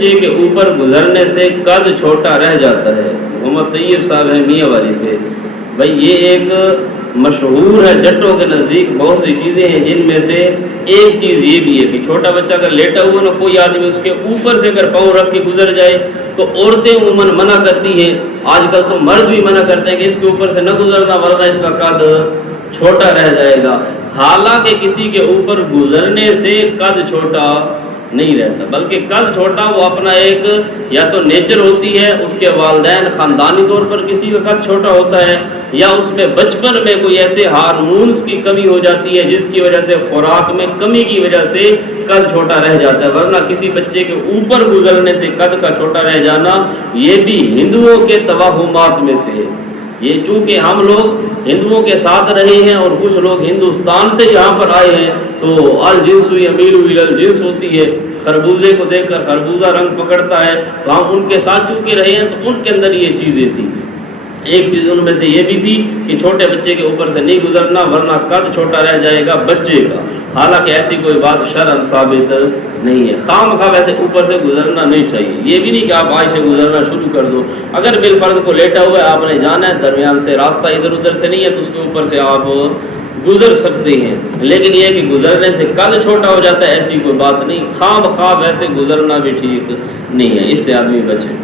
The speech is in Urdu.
بچے کے اوپر گزرنے سے قد چھوٹا رہ جاتا ہے۔ محمد طیب صاحب ہے میاں والی سے، بھائی یہ ایک مشہور ہے جٹوں کے نزدیک بہت سی چیزیں ہیں، جن میں سے ایک چیز یہ بھی ہے کہ چھوٹا بچہ اگر لیٹا ہوا نا، کوئی آدمی اس کے اوپر سے اگر پاؤں رکھ کے گزر جائے تو عورتیں عموماً منع کرتی ہیں، آج کل تو مرد بھی منع کرتے ہیں کہ اس کے اوپر سے نہ گزرنا ورنہ اس کا قد چھوٹا رہ جائے گا۔ حالانکہ کسی کے اوپر گزرنے سے قد چھوٹا نہیں رہتا، بلکہ قد چھوٹا وہ اپنا ایک یا تو نیچر ہوتی ہے، اس کے والدین خاندانی طور پر کسی کا قد چھوٹا ہوتا ہے، یا اس میں بچپن میں کوئی ایسے ہارمونز کی کمی ہو جاتی ہے جس کی وجہ سے خوراک میں کمی کی وجہ سے قد چھوٹا رہ جاتا ہے، ورنہ کسی بچے کے اوپر گزرنے سے قد کا چھوٹا رہ جانا یہ بھی ہندوؤں کے توہمات میں سے ہے۔ یہ چونکہ ہم لوگ ہندوؤں کے ساتھ رہے ہیں اور کچھ لوگ ہندوستان سے یہاں پر آئے ہیں تو الجنس یمیل الی الجنس ہوتی ہے، خربوزے کو دیکھ کر خربوزہ رنگ پکڑتا ہے، تو ہم ان کے ساتھ چونکہ رہے ہیں تو ان کے اندر یہ چیزیں تھیں۔ ایک چیز ان میں سے یہ بھی تھی کہ چھوٹے بچے کے اوپر سے نہیں گزرنا ورنہ قد چھوٹا رہ جائے گا بچے کا، حالانکہ ایسی کوئی بات شرعاً ثابت نہیں ہے۔ خام خواہ ویسے اوپر سے گزرنا نہیں چاہیے، یہ بھی نہیں کہ آپ آج سے گزرنا شروع کر دو، اگر بالفرض کو لیٹا ہوا ہے آپ نے جانا ہے، درمیان سے راستہ ادھر ادھر سے نہیں ہے تو اس کے اوپر سے آپ گزر سکتے ہیں، لیکن یہ کہ گزرنے سے قد چھوٹا ہو جاتا ہے ایسی کوئی بات نہیں، خام خواہ ویسے گزرنا بھی ٹھیک نہیں ہے، اس سے آدمی بچے۔